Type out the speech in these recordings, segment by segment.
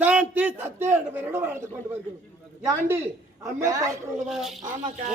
சாந்தி சத்திய என்ற பெயரோடு வாழ்ந்து கொண்டு வருகிறோம். யாண்டி அம்மா பார்க்கணுங்களா ஆமாக்கா.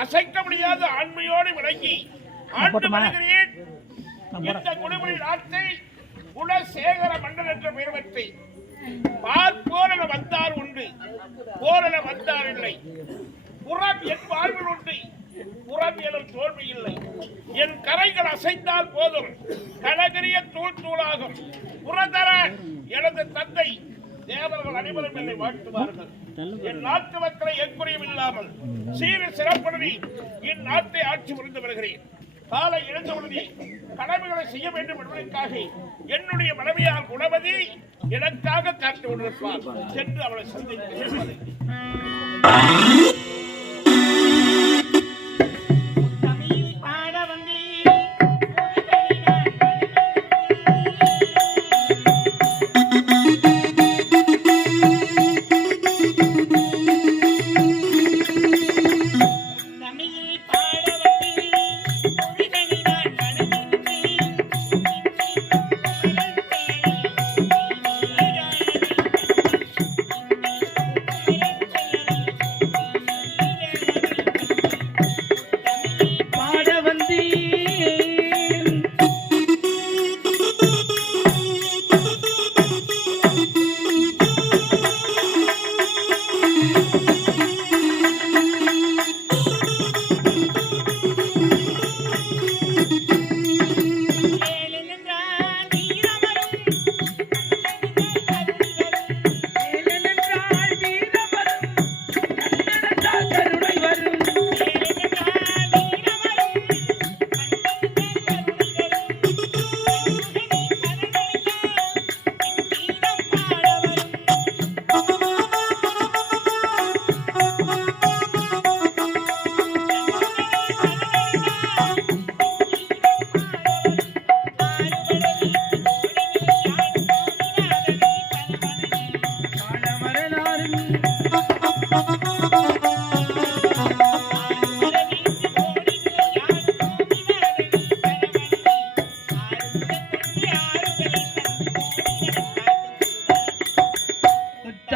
அசைக்க முடியாத ஆண்மையோடு விளங்கி ஆண்டு வருகிறேன் இந்த குடும்பி நாட்டை குலசேகர மன்னன் என்ற பெயர் பெற்று. பார்ப்போரென வந்தார் உண்டு. போரென வந்தார் இல்லை. புறம் என் வாழ்வில் உண்டு. புறம் எனும் தோல்வி இல்லை. என் கரைகள் அசைந்தால் போதும். கனகரிய தூள் தூளாகும். புறதர எனது தந்தை தேவர்கள் அனைவரும் என்னை வாழ்த்துவார்கள். என் நாட்டு மக்களை எக்குறையும் இல்லாமல் சீர சிறப்புடனே இந்நாட்டை ஆட்சி புரிந்து வருகிறேன். காலை எழுந்தவுடனே கடமைகளை செய்ய வேண்டும் என்பதற்காக என்னுடைய மனைவியார் குணவதி எனக்காக காத்து கொண்டிருப்பார். சென்று அவளை சந்தித்து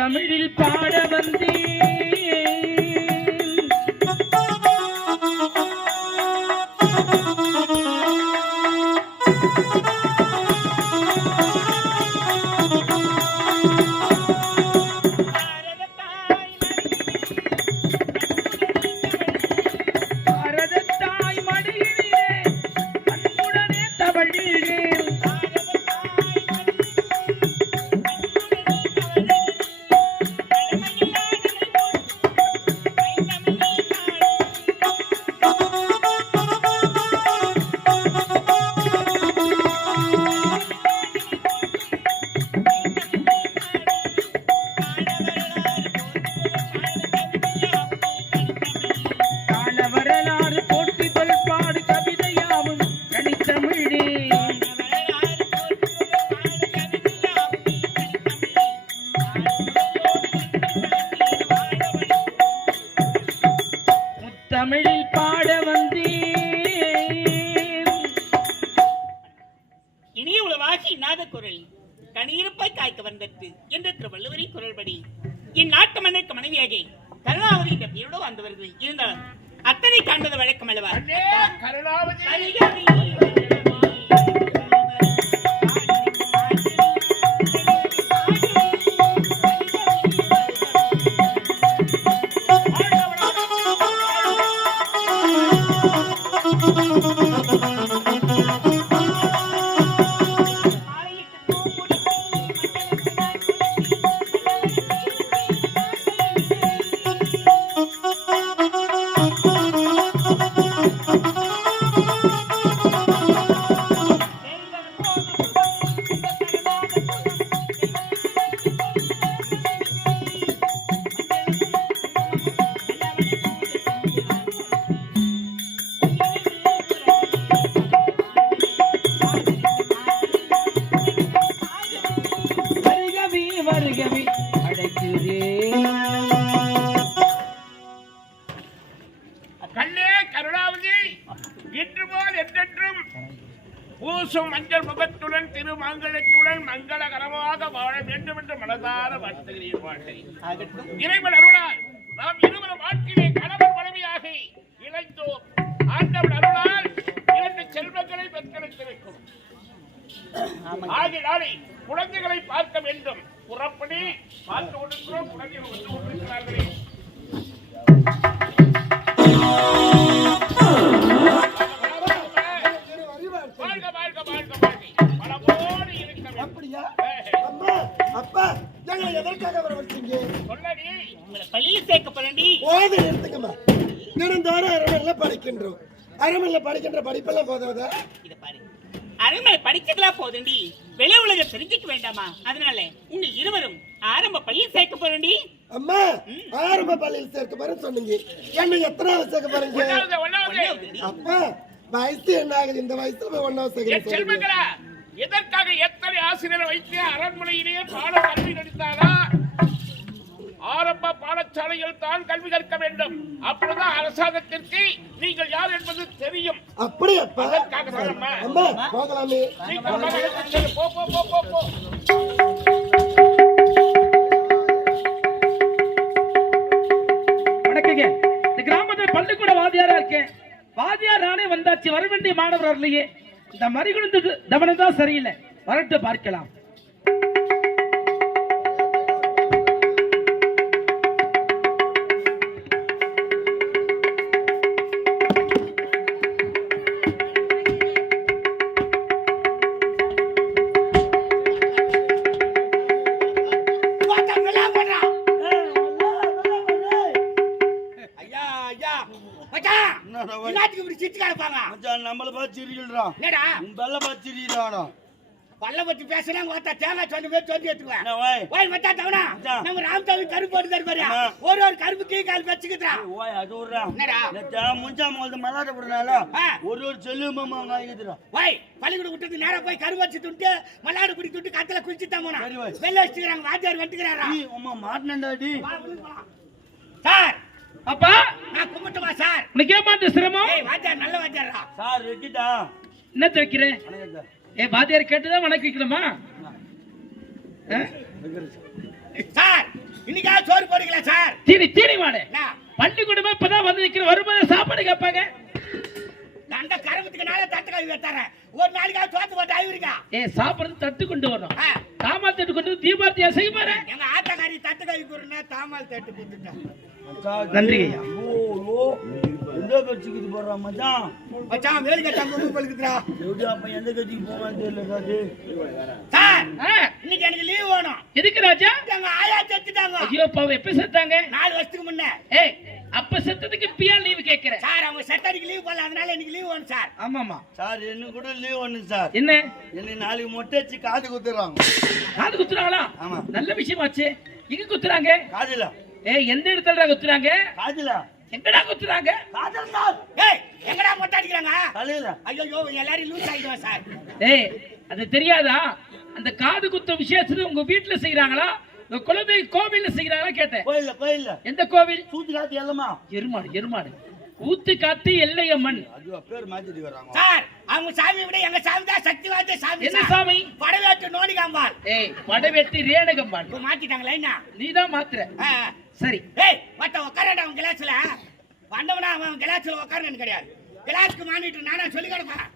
தமிழில் பாட வந்தேன். கண்ணே கருணாவதி! இன்று போல் என்றென்றும் பூசும் மஞ்சள் முகத்துடன் திருமாங்கலத்துடன் மங்களகரமாக வாழ வேண்டும் என்று மனதார வாழ்த்துகிறேன் வாழ்க்கை. இறைவன் அருளால் நாம் இருவரும் வாழ்க்கையிலே கணவன் மனைவியாக இணைந்தோம். ஆண்டவன் அருளால் இரண்டு செல்வங்களை பெற்றெடுத்திருக்கும். ஆகினாலே குழந்தைகளை பார்க்க வேண்டும். புறப்படி பார்த்து கொண்டிருக்கிறோம் குழந்தைகள் வந்து கொண்டிருக்கிறார்களே அப்படியா? அம்மா அப்பா எங்களை எதற்காக வர வச்சீங்க சொல்லடி உங்களை பள்ளியில் சேர்க்க போறேன்டி போத எடுத்துக்கம்மா தினந்தோறும் அரமல்ல படிக்கின்றோம். அரமல்ல படிக்கின்ற படிப்பெல்லாம் போதாதா? இத பாரு. அருமை படிச்சதெல்லாம் போதுண்டி. வெளி உலகம் தெரிஞ்சுக்க வேண்டாமா? அதனால உங்க இருவரும் ஆரம்ப பள்ளியில் சேர்க்க போறேன்டி. அம்மா ஆரம்ப பள்ளியில் சேர்க்க போறேன்னு சொன்னீங்க. என்ன எத்தனாவது சேர்க்க போறீங்க. அப்பா வயசு என்ன ஆகுது? இந்த வயசுல போய் ஒன்னாவது சேர்க்க செல்வங்களா எதற்காக எத்தனை ஆசிரியரை வைத்து அரண்மனையிலேயே பாட கல்வி நடித்தாரா? ஆரம்ப பாடசாலையில் தான் கல்வி கற்க வேண்டும். அப்பொழுதுதான் அரசாங்கத்திற்கு நீங்கள் யார் என்பது தெரியும். அப்படி அப்பா அதற்காக போகலாமே. போ போ போ போ. பள்ளிக்கூட வாத்தியாரா இருக்கேன். வாத்தியார் நானே வந்தாச்சு வர வேண்டிய மாணவர் இல்லையே இந்த மறிகுணத்துக்கு தவனம் தான் சரியில்லை. வரட்டு பார்க்கலாம். நம்மள பார்த்து சிரிக்கிறா என்னடா? உன் பெல்ல பார்த்து சிரிக்கிறானோ பல்ல பத்தி பேசினா பார்த்தா தேங்காய் சொல்லி போய் சொல்லி எடுத்துக்குவேன் ஓய்? மச்சான் தவணா. மச்சான். நம்ம ராமசாமி கருப்பு போட்டு தருப்பாரு. ஒரு ஒரு கருப்பு கீ கால் வச்சுக்கிட்டான் ஓய் அது விட்றா. என்னடா? முஞ்சா மோல்து மலாட்ட போடுறால ஆ. ஒரு ஒரு செல்லுமா ஓய் பள்ளிக்கூடம் விட்டது நேரா போய் கரு வச்சு துட்டு மல்லாடு குடி துட்டு கத்துல குளிச்சு தான் போனா. வெளில வச்சுக்கிறாங்க வாத்தியார் வந்துக்கிறாரா நீ உம்மா மாட்டினண்டாடி சார் அப்பா! நான் கும்பிட்டுமா சார்? உனக்கு ஏமாத்த சிரமம்? ஏய் வாத்தியார் நல்ல வாத்தியாரா சார் வைக்கிட்டா? என்ன வைக்கிறேன் வணக்கத்தா ஏ வாத்தியார் கேட்டுதான் வணக்கம் வைக்கணுமா? சார் இன்னைக்கா சோறு போடுங்களா சார்? தீனி தீனி மாடு என்ன? பள்ளிக்கூடமா இப்பதான் வந்து நிக்கிற வரும்போது சாப்பாடு கேட்பாங்க. அந்த கரமத்துக்கு நாளே தட்டு கழுவி தரேன் ஒரு நாளைக்காவது தோத்து போட்டு ஆயிருக்கா ஏ சாப்பிடுறது தட்டு கொண்டு வரணும். ஆ, தாமா தட்டு கொண்டு வந்து தீபாவளி செய்ய பாரு. எங்க ஆட்டக்காரி தட்டு கழுவி கொடுனா தாமால் தட்டு கொடுத்துட்டேன். நன்றி. ஐயா எந்த கட்சிக்கு போடுறா மச்சான்? மச்சான் வேலு கட்டாங்க உங்களுக்கு எப்படி அப்ப எந்த கட்சிக்கு போவான்னு தெரியல காது சார் ஆ, இன்னைக்கு எனக்கு லீவ் வேணும். எதுக்கு ராஜா? எங்க ஆயா செத்துட்டாங்க. ஐயோ பாவம் எப்ப செத்தாங்க? நாலு வருஷத்துக்கு முன்ன. ஏய் அப்ப செத்ததுக்கு இப்பயா லீவு கேக்குற? சார் அவங்க செத்தடிக்கு லீவ் போடல அதனால எனக்கு லீவ் வேணும் சார். ஆமாமா சார் என்ன கூட லீவ் ஒண்ணு சார். என்ன? என்னை நாளைக்கு மொட்டை வச்சு காது குத்துறாங்க. காது குத்துறாங்களா? ஆமா. நல்ல விஷயமாச்சு. எங்க குத்துறாங்க? காதுல. ஏய் எந்த இடத்துல குத்துறாங்க காதுல. எங்கடா குத்துறாங்க காதல் சார் ஏய் எங்கடா மொட்டை அடிக்கிறாங்க? தலையில ஐயோ எல்லாரும் லூஸ் ஆயிடுவா சார். ஏய் அது தெரியாதா? அந்த காது குத்த விசேஷத்தை உங்க வீட்டுல செய்யறாங்களா உங்க குலதெய்வ கோவில்ல செய்யறாங்களா கேட்டேன். கோயில்ல கோயில்ல. எந்த கோவில்? சூத்து காத்து எல்லாமா எருமாடு எருமாடு. ஊத்து காத்து எல்லையம்மன் சார் அவங்க சாமியை விட எங்க சாமி தான் சக்தி வாய்ந்த சாமி என்ன. சாமி? படவேட்டு நோனிகாம்பாள். ஏய் படவெட்டி ரேணகம்பான் இப்ப மாத்திட்டாங்களா என்ன? நீதான் மாத்துற. ஆ, சரி. ஏய் மத்த உட்காரடா அவன் கிளாஸ்ல. வந்தவனா அவன் கிளாஸ்ல உட்காரன்னு கிடையாது. கிளாஸ்க்கு மாட்டிட்டு நானா சொல்லி கிடப்பேன்.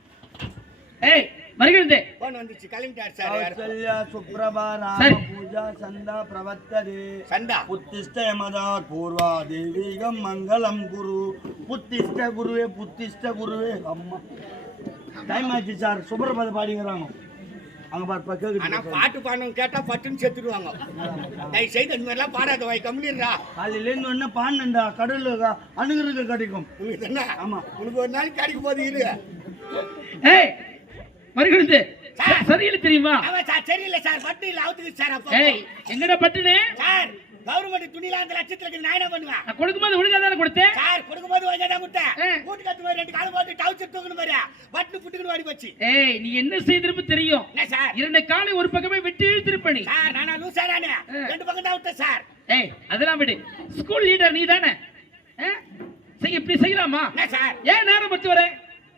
ஏய் வருகிறது. போன் வந்துச்சு. கிளம்பிட்டார் சார் யாரு? கௌசல்யா சுப்ரபா சரி. ராம பூஜா சந்தா பிரவர்த்ததே சண்டா புத்திஷ்ட மதார் பூர்வா தேவீகம் மங்களம் குரு. புத்திஷ்ட குருவே புத்திஷ்ட குருவே. அம்மா. டைம் ஆச்சு சார். சுப்ரபாத பாடிங்கிறாங்க. அங்க பாரு ஆனா பாட்டு பாடணும் கேட்டா பட்டுன்னு செத்துடுவாங்க. தயவு செய்து அந்த மாதிரிலாம் பாடாத வாய் கம்மிடுறா காலையில இருந்து ஒண்ணு பாண்டா கடல்ல அணுகிறதுக்கு கிடைக்கும். உனக்கு என்ன? ஆமா. உனக்கு ஒரு நாளைக்கு கிடைக்கும் போது இரு. ஏய் வருகிறது. சரியில்லை தெரியுமா? சரியில்லை சார். பட்டு இல்ல அவுத்துக்கு சார் எங்கடா பட்டுனே சார் கவர்மெண்ட் துணியில அந்த லட்சத்துல இருக்குது. நான் என்ன பண்ணுவேன் கொடுக்கும்போது ஒழுங்கா தானே கொடுத்தேன்? சார் கொடுக்கும்போது வாங்கி தான் கொடுத்தேன். கூட்டு கத்து மாதிரி ரெண்டு காலம் போட்டு டவுச்சர் தூக்கணும் பாரு. பட்டு புட்டுக்குன்னு வாடி போச்சு. ஏய் நீ என்ன செய்திருப்பு தெரியும்? சார்? இரண்டு காலை ஒரு பக்கமே விட்டு இழுத்திருப்ப நீ. சார் நானா லூசா நானு ரெண்டு பக்கம் தான் விட்டேன் சார். ஏய் அதெல்லாம் விடு. ஸ்கூல் லீடர் நீ தானே? செய்ய இப்படி செய்யலாமா? என்ன சார்? ஏன் நேரம் பத்து வர?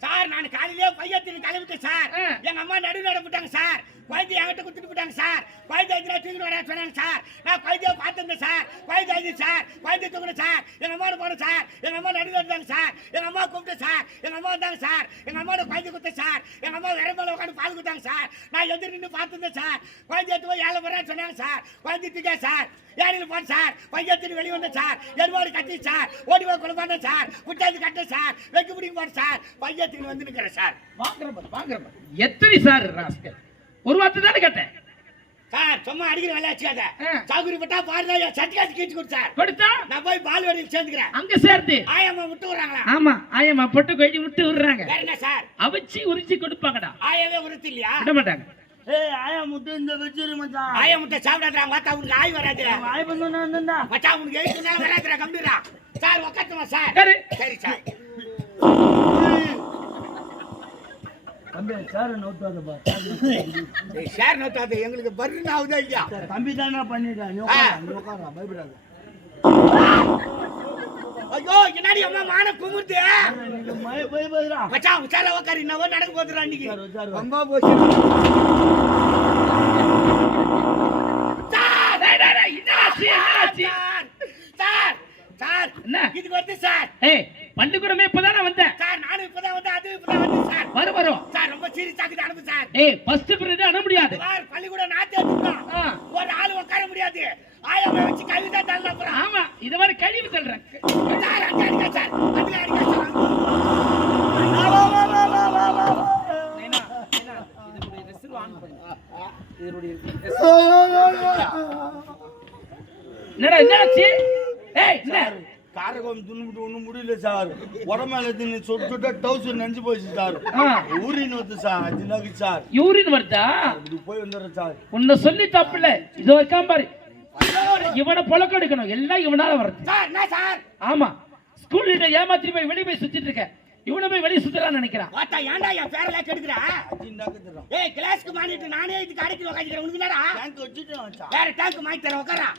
சார் நான் காலையிலேயே பையத்தின் கிளம்பிட்டேன் சார். எங்க அம்மா நடு நட போட்டாங்க சார் குழந்தை என்கிட்ட கொடுத்துட்டு போயிட்டாங்க சார். குழந்தை எதிரா தூக்கிட்டு வர சொன்னாங்க சார். நான் குழந்தைய பார்த்துருந்தேன் சார். குழந்தை அஞ்சு சார். குழந்தை தூக்கணும் சார். எங்கள் அம்மா போனோம் சார். எங்கள் அம்மா நடந்து வந்தாங்க சார். எங்கள் அம்மா கூப்பிட்டு சார். எங்கள் அம்மா வந்தாங்க சார். எங்கள் அம்மாவோட குழந்தை கொடுத்தேன் சார். எங்கள் அம்மா வேற மேலே உட்காந்து பால் கொடுத்தாங்க சார். நான் எதிர் நின்று பார்த்துருந்தேன் சார். குழந்தை எடுத்து போய் ஏழை வரேன் சொன்னாங்க சார். குழந்தை தூக்கா சார். ஏழையில் போன சார். பையத்தின் வெளியே வந்தேன் சார். எருமாடு கட்டி சார். ஓடி போய் குழம்பான சார். குட்டாந்து கட்ட சார். வெக்கு பிடிக்க போன சார். பையத்தின் வந்து நிற்கிறேன் சார். வாங்குற பாரு, வாங்குற பாரு. எத்தனை சார் ராஸ்கல்? ஒரு வார்த்தை தானே கேட்டேன். சார் சும்மா அடிக்கிற வேலை வச்சுக்காத. ஆ. சாகுரி பட்டா பாருதா சட்டி காசு கீச்சு கொடு சார். கொடுத்தா? நான் போய் பால் வடியில் சேர்ந்துக்கிறேன். அங்க சேர்த்து ஆயம்மா விட்டு விடுறாங்களா? ஆமா ஆயம்மா பொட்டு கொஞ்சம் விட்டு விடுறாங்க. வேற என்ன சார்? அவிச்சு உரிச்சு கொடுப்பாங்கடா. ஆயவே உறுத்து இல்லையா? விட மாட்டாங்க. ஏய் ஆயா முட்டு இந்த வச்சிரு மச்சான். ஆய முட்டை சாப்பிடாதான் பார்த்தா உனக்கு ஆய் வராது. ஆய் பண்ணா மச்சான் உனக்கு நேரம் வராதுடா கம்மிடா சார் உக்காத்துமா சார். சரி சார். தம்பி சார் நோட்டாத பா ஏய், சார் நோட்டாது எங்களுக்கு பர்ன்னு ஆகுதா இல்லையா? தம்பி தானே பண்ணிட்டேன் நீ உட்கார பயப்படாத. ஐயோ என்னடி அம்மா மான குமுறுது? நீங்க மய பயப்படுறா மச்சான் உச்சால உக்காரு என்னவோ நடக்க போதுடா இன்னைக்கு. அம்மா போச்சு. சார்? சார். Sir sir. என்ன? இதுக்கு வந்து சார். ஏய் பள்ளிக்கூடமே இப்பதானே வந்தேன். சார் இப்பதான் வந்து அது இப்பதான் வந்து சார். வரும் வரும். சார் ரொம்ப சீரியஸ் அனுப்பு சார். ஏய் ஃபர்ஸ்ட் பீரியட் அனுப்ப முடியாது. சார் பள்ளிக்கூடம் நாத்து எடுத்துக்கணும் ஆ. ஒரு ஆள் உட்கார முடியாது. ஆயாவை வச்சு கவிதை தள்ள அப்புறம். ஆமா இத மாதிரி கழிவு தள்ளுறேன். சார் அங்க அடிக்க சார். அதுல அடிக்க சார். என்னடா என்னாச்சு? ஏய் என்ன? சார், காரகம் துண்ணுட்டு ஒண்ணும் முடியல சார். உடம்புல தின்னு சொட்டு சொட்டா டவுசர் நெஞ்சு போச்சு சார். ஆ. ஊரின் வந்து சார் அஜினாக்கு சார். யூரின் வருதா? இப்படி போய் வந்துடுறேன் சார். உன்னை சொல்லி தப்பில்ல. இதோ இருக்கான் பாரு. இவனை பொழக்க எடுக்கணும். எல்லாம் இவனால வருது. சார் என்ன சார்? ஆமா. ஸ்கூல் லீடர் ஏமாத்தி போய் வெளியே போய் சுத்திட்டு இருக்க. இவனை போய் வெளியே சுத்தலாம்னு நினைக்கிறான். வாத்தா ஏன்டா என் பேரெல்லாம் கெடுக்குற? ஏய் கிளாஸ்க்கு மாட்டிட்டு நானே இதுக்கு அடைக்கி உட்காந்துக்கிறேன் உனக்கு என்னடா? டேங்க் வச்சுட்டேன் சார். வேற டேங்க் மாட்டி தரேன் உட்காரா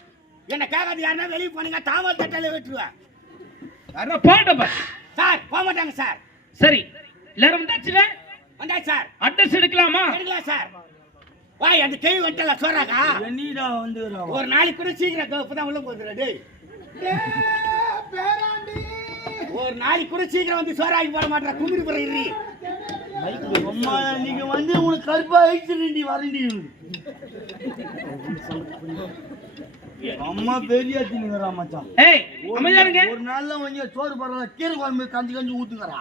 என்ன கேட்காது யாருன்னா வெளியே போனீங்க தாமல் தட்டால விட்டுருவேன் யாரா பாட்ட பாரு சார் போக மாட்டாங்க சார். சரி எல்லாரும் வந்தாச்சுல? வந்தா சார். அட்ரஸ் எடுக்கலாமா? எடுக்கலாம் சார். வாய் அந்த கேள்வி வந்துட்டல சொல்றாக்கா என்னடா வந்து ஒரு நாளைக்கு கூட சீக்கிரம் இப்பதான் உள்ள டேய். ஒரு நாளைக்கு கூட சீக்கிரம் வந்து சோறாக்கி போட மாட்டா குமிரி போற இரு. அம்மா நீங்க வந்து உனக்கு கருப்பா ஆயிடுச்சு வரண்டி அம்மா பெரிய தின்னுங்கிறா மச்சான் ஏய் அமைதியா ஒரு நாள்ல வந்து சோறு பரவாயில்ல கீரை குழம்பு கஞ்சி கஞ்சி ஊத்துக்கிறா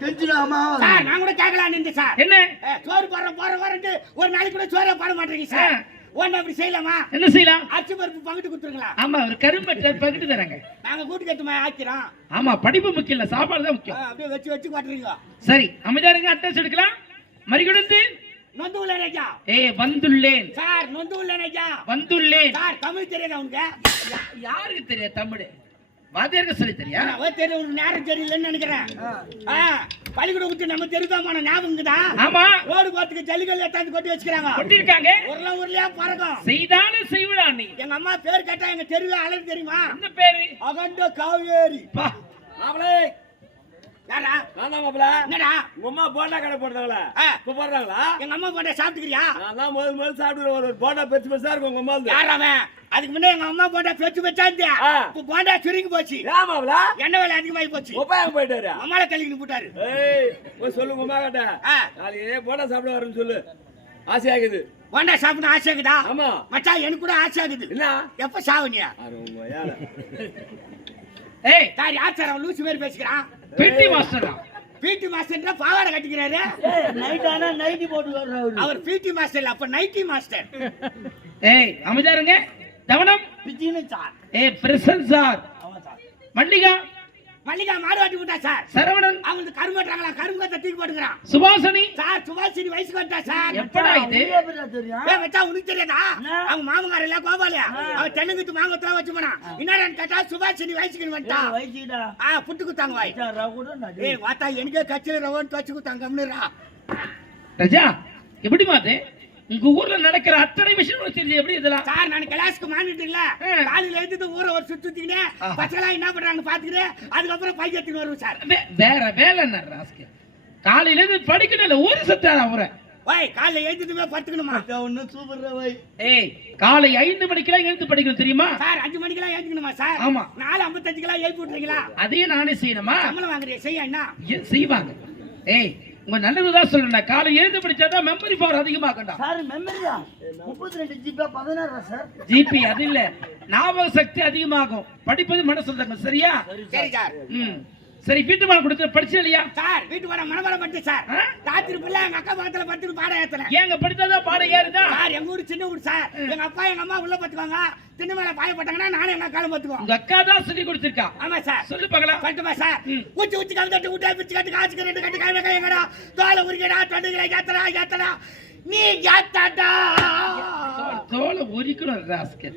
டென்ஷன் ஆமா சார் நான் கூட கேட்கலாம் நின்று சார். என்ன? சோறு போடுற போற வரட்டு ஒரு நாளைக்கு கூட சோறே போட மாட்டேங்க சார். ஒன்னு அப்படி செய்யலாமா? என்ன செய்யலாம்? அரிசி பருப்பு பங்கிட்டு கொடுத்துருங்களா? ஆமா ஒரு கரும்பு பகிட்டு தராங்க. நாங்க கூட்டு கட்டுமா ஆக்கிறோம் ஆமா படிப்பு முக்கியம் இல்ல சாப்பாடு தான் முக்கியம். அப்படியே வச்சு வச்சு காட்டுறீங்க. சரி அமைதியா இருங்க அட்ரஸ் எடுக்கலாம். மறிகொடுத்து நொந்து உள்ள ராஜா. ஏய் வந்துள்ளேன். சார் நொந்து உள்ள ராஜா. வந்துள்ளேன். சார் தமிழ் தெரியாதா உனக்கு? யாருக்கு தெரியும் தமிழ்? வாத்தியாருக்கு சொல்லி தெரியா? அவ தெரியும் உனக்கு நேரம் தெரியலன்னு நினைக்கிறேன். ஆ, பள்ளிக்கூடம் விட்டு நம்ம தெரிவிக்காம ஞாபகம்தான் ஆமா. ரோடு பார்த்துக்கு ஜல்லிக்கல் எத்தாந்து கொட்டி வச்சுக்கிறாங்க. கொட்டிருக்காங்க உருளை உருளையா பறக்கும். செய்தாலும் செய்விடா நீ. எங்க அம்மா பேர் கேட்டா எங்க தெருவில் அழகு தெரியுமா? என்ன பேரு? அகண்ட காவேரி. பா. அவளே யாரா? நான் மாப்பிள? என்னடா? உங்க அம்மா போண்டா கடை போடுறாங்களா. இப்ப போடுறாங்களா எங்க அம்மா போண்டா சாப்பிட்டுக்கிறியா? நான் தான் முதல் முதல் சாப்பிட்டு ஒரு போண்டா பெருசு பெருசா இருக்கும் உங்க அம்மா அதுக்கு முன்னே எங்க அம்மா போண்டா பெச்சு பெச்சா இருந்தியா. இப்ப போண்டா சுருங்கி போச்சு. மாப்பிள? எண்ணெய் விலை அதிகமாகி போச்சு? எங்க போயிட்டாரு? அம்மால தள்ளிக்கிட்டு போட்டாரு. ஏய் போய் சொல்லு அம்மா கிட்ட. நாளைக்கு போண்டா சாப்பிட வரேன்னு சொல்லு. ஆசையாகுது. போண்டா சாப்பிடணும் ஆசை இருக்குதா ஆமா. மச்சான் எனக்கு கூட ஆசை ஆகுது என்ன? எப்ப சாவனியா. ஏய் சார் அவன்? லூசு மாதிரி பேசிக்கிறான். பிடி மாஸ்டரா? பிடி மாஸ்டர் பாவாடை கட்டிக்கிறாரு. நைட் ஆனா நைட்டி போட்டு வர்றாரு. அவரு பிடி மாஸ்டர் இல்ல அப்ப நைட்டி மாஸ்டர் ஏய் அமைதியாருங்க கவனம் பிச்சின்னு சார். ஏய் பிரசன் சார். மல்லிகா. மல்லிகா மாடு வாட்டி விட்டா சார். சரவணன். அவங்களுக்கு கரும்பு வெட்டுறாங்களா? கரும்பு கத்த தூக்கி போட்டுக்கிறான். சுபாசனி சார் சுபாஷினி வயசுக்கு வந்தா சார். எப்படா இது? தெரியும். மச்சான் உனக்கு தெரியாதா? அவங்க மாமங்கார இல்ல கோபாலியா? அவன் தென்னங்குத்து மாங்கத்துல வச்சு போனான். என்னடான்னு கேட்டா சுபாஷினி வயசுக்கு வந்துட்டா. வயசுடா ஆ புட்டு குத்தாங்க வாய். ஏய் வாத்தா எனக்கே கட்சியில ரவன் துவச்சு குத்தாங்க கம்னுரா ரஜா எப்படி மாத்து உங்க ஊர்ல நடக்கிற அத்தனை விஷயம் தெரியுது. எப்படி இதெல்லாம்? சார் நான் கிளாஸ்க்கு மாறிட்டு இல்ல ம். காலையில எழுந்து ஊரை ஒரு சுத்தி சுத்திக்கினேன் ஆஹா. பசங்களா என்ன பண்றாங்க பாத்துக்கிட்டு அதுக்கப்புறம் எடுத்துன்னு வருவோம் சார். வேற வேலை என்ன ராஸ்கல் காலையில இருந்து படிக்கணும் இல்ல ஒரு சத்தான அவரை ஓய் காலையில எழுந்துட்டுமே படுத்துக்கணுமா? ஒன்னும் சூப்பர் வை ஏய் காலை ஐந்து மணிக்கெல்லாம் எழுந்து படிக்கணும் தெரியுமா? சார் அஞ்சு மணிக்கெல்லாம் எழுந்துக்கணுமா சார்? ஆமா. நாலு ஐம்பத்தஞ்சுக்கெல்லாம் எழுப்பி விட்டுறீங்களா? அதையும் நானே செய்யணுமா? சம்பளம் வாங்குறீங்க செய்ய என்ன? செய்வாங்க. ஏய் உங்க நல்லதுதான் சொல்றேன் காலை எழுந்து படிச்சாதான் மெமரி பவர் அதிகமாகண்டா சார் மெமரியா முப்பத்தி ரெண்டு ஜிபி பதினாறு சார். ஜிபி அது இல்ல. ஞாபக சக்தி அதிகமாகும். படிப்பது மனசு தங்க சரியா? சரி சார். ம். சரி வீட்டு மனம் கொடுத்து படிச்சா இல்லையா? சார் வீட்டு வர மனவரம் பட்டு சார்? ராத்திரி பிள்ளை எங்க அக்கா பக்கத்துல படுத்துட்டு பாடம் ஏத்துறேன் ஏங்க படித்தாதான் பாடம் ஏறுதா? சார் எங்க ஊரு சின்ன ஊர் சார். எங்க அப்பா எங்க அம்மா உள்ள பத்துக்குவாங்க திண்ணு மேல பாய போட்டாங்கன்னா நானும் எங்க அக்காலும் பத்துக்குவோம் உங்க அக்கா தான் சொல்லி கொடுத்திருக்கா? ஆமா சார். சொல்லு பார்க்கலாம். பட்டுமா சார். உச்சி உச்சி கல் தட்டு விட்டா பிச்சு கட்டு காசுக்கு ரெண்டு கட்டு கை எங்கடா தோலை உரிக்கடா தொண்டுகளை ஏத்தடா ஏத்தடா. நீ ஏத்தாடா தோல்- உரிக்கணும் ராஸ்கல்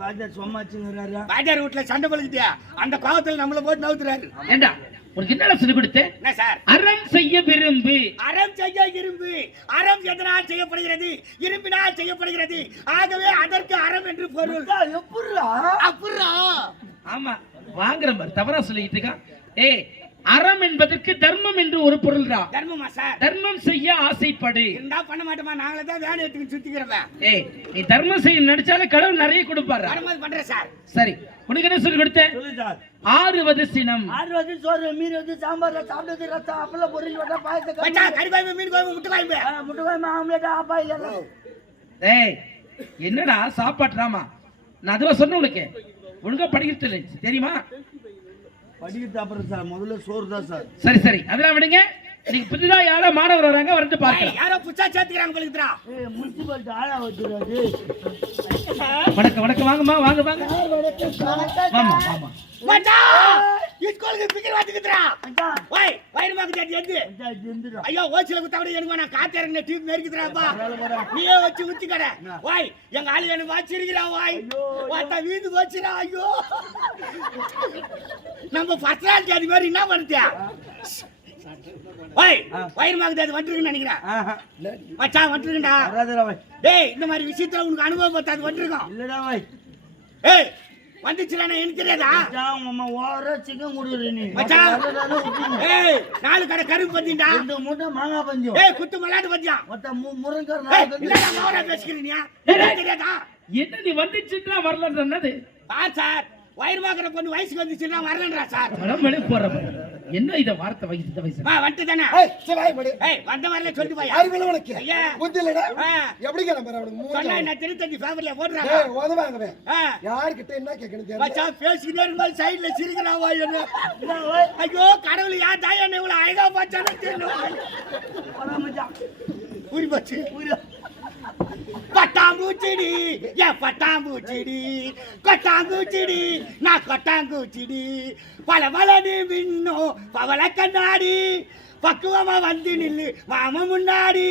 வாஜர் சொம்மாச்சுங்கிறாரு வாஜார் வீட்டுல சண்டை பழுக்குதியா அந்த கோவத்துல நம்மள போட்டு நவுத்துறாரு. ஏண்டா உனக்கு என்னடா சொல்லி கொடுத்தேன் என்ன சார்? அறம் செய்ய விரும்பு. அறம் செய்ய இரும்பு அறம் எதனால் செய்யப்படுகிறது? இரும்பினால் செய்யப்படுகிறது. ஆகவே அதற்கு அறம் என்று பொருள். எப்படிடா அப்புறம் ஆமா வாங்குற மாதிரி தவறா சொல்லிட்டு இருக்கான் ஏய் அறம் என்பதற்கு தர்மம் என்று ஒரு பொருள்டா தர்மமா சார்? தர்மம் செய்ய ஆசைப்படு. இருந்தா பண்ண மாட்டோமா? நாங்களே தான் வேலை எடுத்துக்கிட்டு சுத்திக்கிறவன் ஏய் நீ தர்மம் செய்ய நடிச்சாலே கடவுள் நிறைய கொடுப்பாரு? வரும்போது பண்றேன் சார். சரி உனக்கு என்ன சொல்லி கொடுத்தேன்? சொல்லு சார். ஆறுவது சினம். ஆறு வந்து சோறு மீன் வந்து சாம்பார் சாப்பிட்டது ரசம் அப்பளம் பொரியல் வட்டா பாயசம் கறி குழம்பு மீன் குழம்பு முட்டை குழம்பு. முட்டை குழம்பு ஆம்லேட் ஆப்பா இல்ல ஏய் என்னடா சாப்பாட்டுறாமா நான் அதுவா சொன்னேன் உனக்கு. ஒழுங்கா படிக்கிறது இல்லை தெரியுமா? படிக்கிறது அப்புறம் சார். முதல்ல சோறு தான் சார். சரி சரி. அதெல்லாம் விடுங்க. நீங்க புதிதா யாரோ மாணவர் வராங்க வரட்டு ஏய், பார்க்கலாம். யாரோ புதுசா சேர்த்துக்கிறாங்க உங்களுக்கு. ஏய் முனிசிபாலிட்டி ஆளா வணக்கம் வணக்கம். வாங்கம்மா வாங்க வாங்க. வாமா வாமா மச்சான் ஸ்கூலுக்கு பிக்கர் வாத்துக்குதுடா மச்சான். ஓய் எந்து மச்சான் இது எந்திரா. ஐயோ ஓசில குத்த விட எனக்கு நான் காத்து டீம் நெருக்குதுடாப்பா நீயே வச்சு ஊத்தி கடை. ஓய் எங்க ஆளு எனக்கு வச்சிருக்கிறா ஓய். வாத்தா வீந்து வச்சுடா ஐயோ. நம்ம ஃபர்ஸ்ட் நாள் மாதிரி என்ன பண்ணிட்டியா? ஓய் வயிறுமாக்கு தேதி வந்துருக்குன்னு நினைக்கிறேன். மச்சான் வந்துருக்குண்டா? டேய் இந்த மாதிரி விஷயத்துல உனக்கு அனுபவம் பார்த்தாது வந்துருக்கோம். இல்லடா வை ஏய் வந்துச்சுடா எனக்கு தெரியாதா அம்மா ஓவரா சிக்கன் கொடுக்குற நீ. மச்சான். வரதானே விட்டுருங்க. ஏய் நாலு கடை கரும்பு பத்திண்டா ரெண்டு மூட்டை மாங்காய் பஞ்சம் ஏய் குத்து மலாட்டு பத்தியா மொத்தம் மூ- முருங்கக்கார ஏய் நாலு இல்லடா மோரா பேசிக்கிறீங்க? தெரியாதா என்ன நீ வந்துச்சுன்னா வரல சொன்னது சார். வயிறு பொண்ணு வயசுக்கு வந்துச்சுன்னா வரலன்றா சார். பழமொழி போற என்ன இத வார்த்தை வயசு இந்த வயசு வா வந்துட்டு தானே ஏய், சிவாய் படு. ஏய் வந்த வரல சொல்லிட்டு போய்? அறிவில்லை உனக்கு. ஐயா. புத்தி இல்லடா ஆ. எப்படிங்க நம்புற அவனுக்கு மூணு சொன்னா. என்ன திருத்தஞ்சி ஃபேமிலியா போடுறாங்க ஏய், ஆ. யார்கிட்ட என்ன கேட்கணும் தெரியல. மச்சான் பேசிக்கிட்டே இருக்கும்போது சைடுல சிரிக்கிறா வாய் என்ன ஐயோ கடவுள் யார் தாய் என்ன இவ்வளவு அழகா பார்த்தானே தெரியல. ஊறி போச்சு. பட்டாம்பூச்சிடி ஏன் பட்டாங்குச்சிடி கொட்டாங்குச்சிடி நான் கொட்டாங்குச்சிடி பல பலனு மின்னும் பவள கண்ணாடி பக்குவமா வந்து நில்லு மாம முன்னாடி.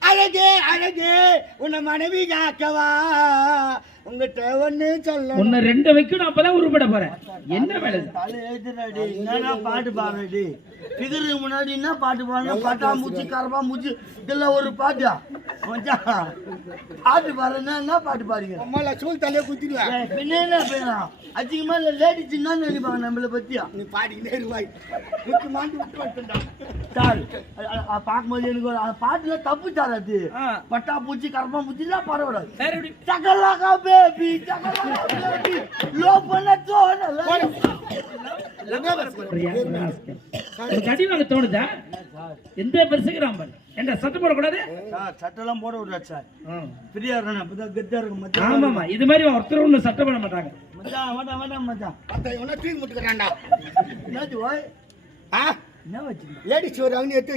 அழகே அழகே உன்னை மனைவி காக்கவா. உங்ககிட்ட ஒண்ணு சொல்ல உன்னை ரெண்டு வைக்கணும் அப்பதான் உருப்பட போறேன். என்ன வேலை? தலை ஏத்துறாடி என்னன்னா பாட்டு பாடுறடி? பிகருக்கு முன்னாடி என்ன பாட்டு பாடுறா பட்டா மூச்சு கரப்பா மூச்சு. இதெல்லாம் ஒரு பாட்டா? பாட்டு பாடுறேன்னா என்ன பாட்டு பாடுங்க அம்மா லட்சுமி தலையை குத்திடுவேன் பின்ன என்ன பேரா அதிகமா இல்ல லேடிஸ் என்ன நினைப்பாங்க நம்மள பத்தியா நீ பாடிக்கிட்டே இருவாய். விட்டு மாட்டி விட்டு வந்துட்டா. சார் பார்க்கும்போது எனக்கு ஒரு அந்த பாட்டுல தப்பு சார் அது. பட்டா பூச்சி கரப்பா பரவாயில்ல. வேற எப்படி சகலாகா பேபி வாங்க தோணுதா? எந்த பெருசுக்கிறான் பாரு என்ன சத்தம் போடக்கூடாது? சார் சட்டெல்லாம் போட விடுறா சார். ஃப்ரீயா இருக்கணும் அப்பதான் கெத்தா இருக்கும் மச்சான். ஆமாமா இது மாதிரி ஒருத்தர் ஒண்ணு சட்டம் பண்ண மாட்டாங்க. மச்சான் வேண்டாம் வேண்டாம் மச்சான். அத்தை இவனை தூக்கி முட்டுக்கிறான்டா. என்னது ஓய்? ஆ? என்ன எடுத்து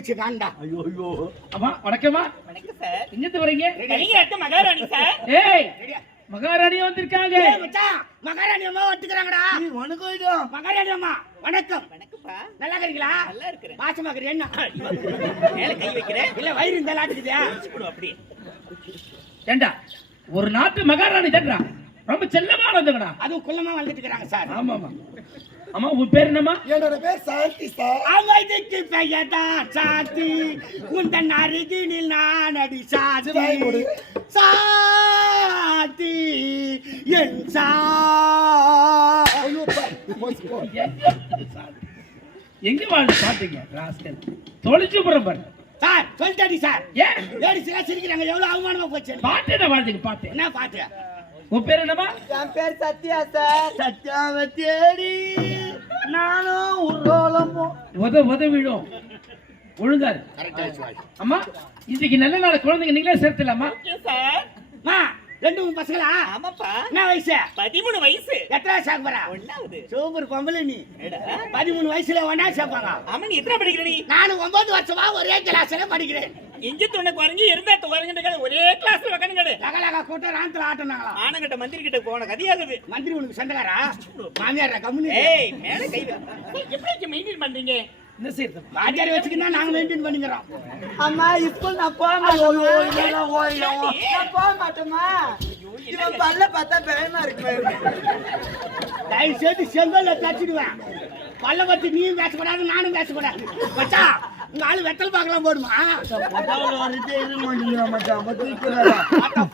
ஐயோ ஐயோ. ஆமா வணக்கமா வணக்கம் சார். எங்கிருந்து வரீங்க கலிங்கராட்டு மகாராணி சார். ஏய் மகாராணி வந்திருக்காங்க. மச்சான் மகாராணி அம்மா வந்துக்கிறாங்கடா நீ வணக்கம் ஐயா மகாராணி அம்மா வணக்கம். வணக்கம்ப்பா. நல்லா இருக்கீங்களா நல்லா இருக்கிறேன். மாசமா என்ன? மேல கை வைக்கிறேன். இல்ல வயிறு இந்த லாட்டுக்குதா அப்படியே ஏண்டா ஒரு நாட்டு மகாராணி தன்றா ரொம்ப செல்லமானதுங்கடா அதுவும் குள்ளமா வந்துட்டு இருக்கிறாங்க சார். ஆமாமா. அம்மா உன் பேர் என்னம்மா? என்னோட பேர் சாந்தி சார் அமைதிக்கு பெயர்தான் சாந்தி. உந்தன் அருகினில் நான் அடி சாந்தி சாந்தி. என் சா எங்க வாழ்ந்து பாத்தீங்க ராஸ்கல்? தொலைச்சு போறேன் பாரு சார் சொல்லிட்டாடி சார். ஏன்? லேடிஸ் எல்லாம் சிரிக்கிறாங்க. எவ்வளவு அவமானமா போச்சு. பாட்டு என்ன வாழ்ந்துக்கு பாட்டு? என்ன பாத்து உன் பேர் என்னம்மா? என் பேர் சத்யா சார். சத்யாவை தேடி. நானும் ஊர்வலம் போ உத உத விழும். ஒழுங்காரு அம்மா இன்னைக்கு நல்ல நாள் குழந்தைங்க நீங்களே சேர்த்துலாமா சார் ரெண்டு மூணு பசங்களா? ஆமாப்பா. என்ன வயசு? பதிமூணு வயசு. எத்தனை சாக்கு போறா ஒண்ணாவது. சூப்பர் பொம்பளை நீ. பதிமூணு வயசுல ஒன்னா சேர்ப்பாங்க ஆமா நீ எத்தனை படிக்கிற நீ? நானும் ஒன்பது வருஷமா ஒரே கிளாஸ்ல படிக்கிறேன். இங்க துணை குறைஞ்சி இருந்தா குறைஞ்சிட்டு ஒரே கிளாஸ்ல உட்காந்து கடை லகலகா கூட்டம் ராந்திர ஆட்டினாங்களா ஆனங்கிட்ட மந்திரி கிட்ட போன கதையாகுது. மந்திரி உனக்கு சொந்தக்காரா? மாமியாரா கம்முனு ஏய் மேல கை. எப்படி மெயின்டைன் பண்றீங்க? வாத்தியார் வச்சுக்கினா நாங்க மெயின்டைன் பண்ணிக்கிறோம். அம்மா இப்போ நான் போக மாட்டேன் நான் போக மாட்டேமா இவன் பல்ல பார்த்தா பயமா இருக்கு. தயவு செய்து செங்கல்ல தச்சிடுவேன். பல்ல பத்தி நீயும் பேசக்கூடாது நானும் பேசக்கூடாது. மச்சா உங்க ஆளு வெத்தல் பார்க்கலாம் போடுமா?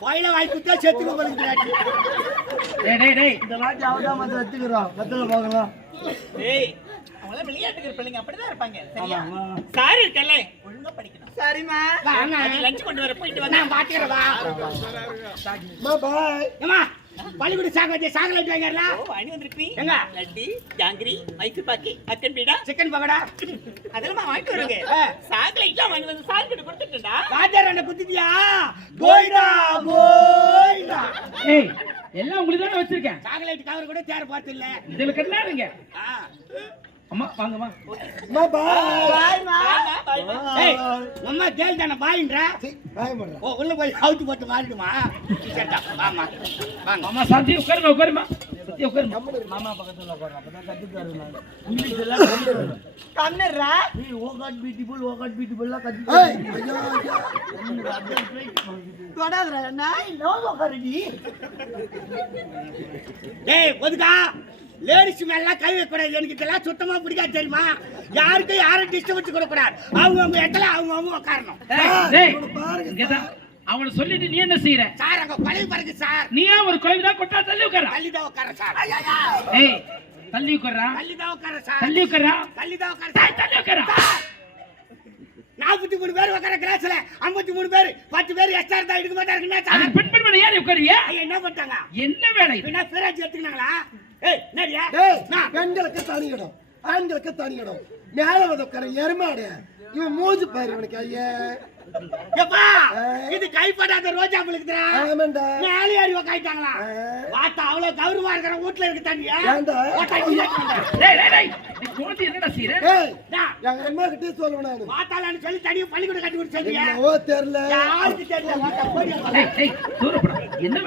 போயில வாய் குத்தா செத்துக்கு படுக்கிறாரு டேய் டேய் டேய் இந்த வாட்டி அவதான் மச்சான் எடுத்துக்கிறான் வெத்தல பார்க்கலாம் விளையாட்டுக்கு பிள்ளைங்க அப்படிதான் இருப்பாங்க. சரியா. சாரி இருக்கல்ல ஒழுங்கா படிக்கணும். சரிம்மா. லஞ்ச் கொண்டு வர போயிட்டு வந்தா நான் பாய். பள்ளிக்கூட சாக வச்சு சாக லைட் வாங்கறல ஓ வாங்கி வந்திருக்கீ எங்க? லட்டி ஜாங்கிரி மைசூர் பாக்கி அக்கன் பீடா. சிக்கன் பகடா. அதெல்லாம் வாங்கிட்டு வருங்க. ஆ. சாக்லேட்லாம் வாங்கி வந்து சார் கிட்ட கொடுத்துட்டா ராஜார் என்ன குத்திட்டியா? கோயிடா கோயிடா ஏய் எல்லாம் உங்களுக்கு தானே வச்சிருக்கேன் சாக்லேட் கவர் கூட தேர பார்த்து இல்ல இதுல கண்ணாருங்க அம்மா வாங்கம்மா ஏய் அம்மா தேல் தானே பாயின்றா ஓ உள்ள போய் அவுத்து போட்டு மாறிடுமா? கேட்டா ஆமா வாங்க. அம்மா சாந்தி உட்காருங்க உட்காருமா. சத்தி உட்காருமா. மாமா பக்கத்துல உட்காரு அப்பதான் கத்துக்காரு நான் இங்கிலீஷ் எல்லாம் கண்ணறா நீ ஓகாட் பியூட்டிஃபுல் ஓகாட் பியூட்டிஃபுல்லாம் கத்துக்காரு தொடாதடா நான் நோ ஓகாரடி ஏய் ஒதுக்கா. லேடிஸ் மேல கை வைக்க கூடாது. எனக்கு இதெல்லாம் சுத்தமா பிடிக்காது தெரியுமா? யாருக்கும் யாரும் டிஸ்டர்பன்ஸ் கொடுக்க கூடாது. அவங்க அவங்க இடத்துல அவங்க அவங்க உட்காரணும் அவனை சொல்லிட்டு நீ என்ன செய்யற சார் அங்க பழைய பாருங்க சார். நீயா ஒரு கோயிலா கொட்டா தள்ளி உட்காரா தள்ளி தான் உட்கார சார். ஏய் தள்ளி உட்காரா தள்ளி தான் உட்கார சார். தள்ளி உட்காரா தள்ளி தான் உட்கார சார். தள்ளி உட்காரா நாற்பத்தி மூணு பேர் உட்கார கிளாஸ்ல ஐம்பத்தி மூணு பேர் பத்து பேர் எக்ஸ்ட்ரா இருந்தா எடுக்க மாட்டாருக்குன்னா அது சார்? பெண் பெண் ஏறி உட்காருவியா ஐயா, என்ன பண்ணிட்டாங்க? என்ன வேலை? என்ன பேராட்சி எடுத்துக்கினாங்களா? பெண்களுக்கு தனி இடம் ஆண்களுக்கு தனி இடம் மேல உதவுக்கிற எருமாடு. இவன் மூஞ்சி பாரு இவனுக்கு ஐயா. இது கைப்படாத ரோஜா ஆமாண்டா. மேலே ஏறி உக்காயிட்டாங்களா பார்த்தா அவ்வளவு கௌரவமா இருக்கிற வீட்டுல இருக்கு தண்ணியா? ஏன்டா? டேய் டேய் டேய் நீ குழந்தை என்னடா செய்யற ஏய். எங்க அம்மா கிட்டே சொல்லுவேன் சொல்லி தனியா பள்ளிக்கூடம் கட்டி சொல்லியா என்னவோ தெரியல. யாருக்கு தெரியல வாத்தா, என்ன